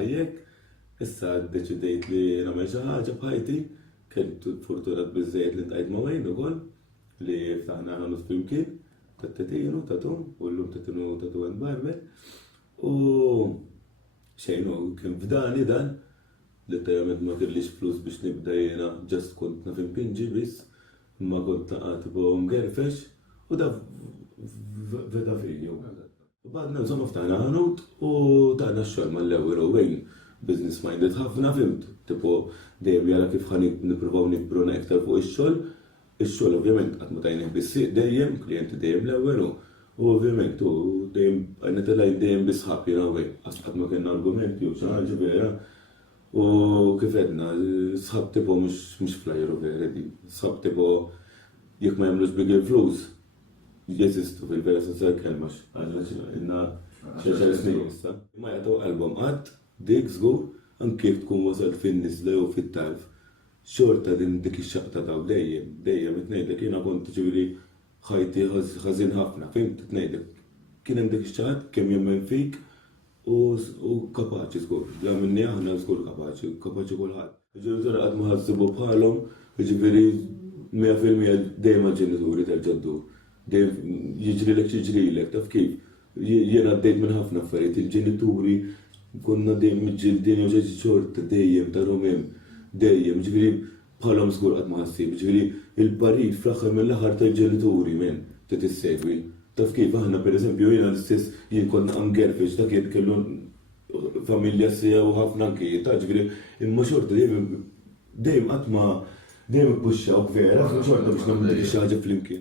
ħajjek, issa ddeċidejt li nagħmel xi ħaġa b'ħajti, kent fortunat biżżejjed li ntqajt ma' Wayne ukoll li ftaħna ħanut flimkien tat-tetinu tatum u llum tetinu tatu and barber u xejn kien fdani dan li tajament ma kellix flus biex nibda jiena ġast kont naf impinġi biss ma kont naqgħod tipo mgerfex u da veda fiju. Badna insomma ftaħna ħanut u tagħna x-xogħol mal-ewwel u Wayne business minded ħafna fimt, tipo dejjem jara kif ħan nippruvaw nibbruna iktar fuq ix-xogħol. Ix-xogħol ovvjament qatt ma tajnieh bis-sieq dejjem, klijenti dejjem l-ewwel u ovvjament u dejjem għajnetelaj dejjem bisħab jiena Wayne, qatt ma kellna argumenti u xi ħaġa vera. U kif għedna, sħab tipo mhux flyer u vera di, sħab tipo jekk ma jagħmlux bigger flus jeżistu fil-vera senza kelmax, għalla inna xi snin issa. Ma jagħtu album qatt dik żgur anke jekk tkun wasalt fin-nisla jew fit-tarf. Xorta din dik ix-xaqta daw dejjem qed ngħidlek jiena kont ġifieri ħajti ħażin ħafna, fimt qed ngħidlek. Kien hemm dik ix-xaħat kemm jemmen fik u kapaċi żgur. La minni aħna żgur kapaċi kulħadd. Ġifieri qatt ma ħassibu bħalhom, ġifieri 100% dejjem ġenituri tal-ġaddur. Dejjem jiġrilek xiġrilek, taf kif. Jiena għaddejt minn ħafna affarijiet, il-ġenituri konna dejjem miġġildin jew xi xorta dejjem tarhom hemm, dejjem, ġifieri bħalhom żgur qatt ma ħassib, ġifieri il-parit fl-aħħar mill-aħħar tal-ġenituri men trid issegwi. Taf kif aħna pereżempju jiena l-istess jien kont angerfex dak jien kellu familja sija u ħafna ankijiet, ġifieri imma xorta dejjem qatt ma dejjem ippuxxawk vera, xorta biex nagħmlu xi ħaġa flimkien.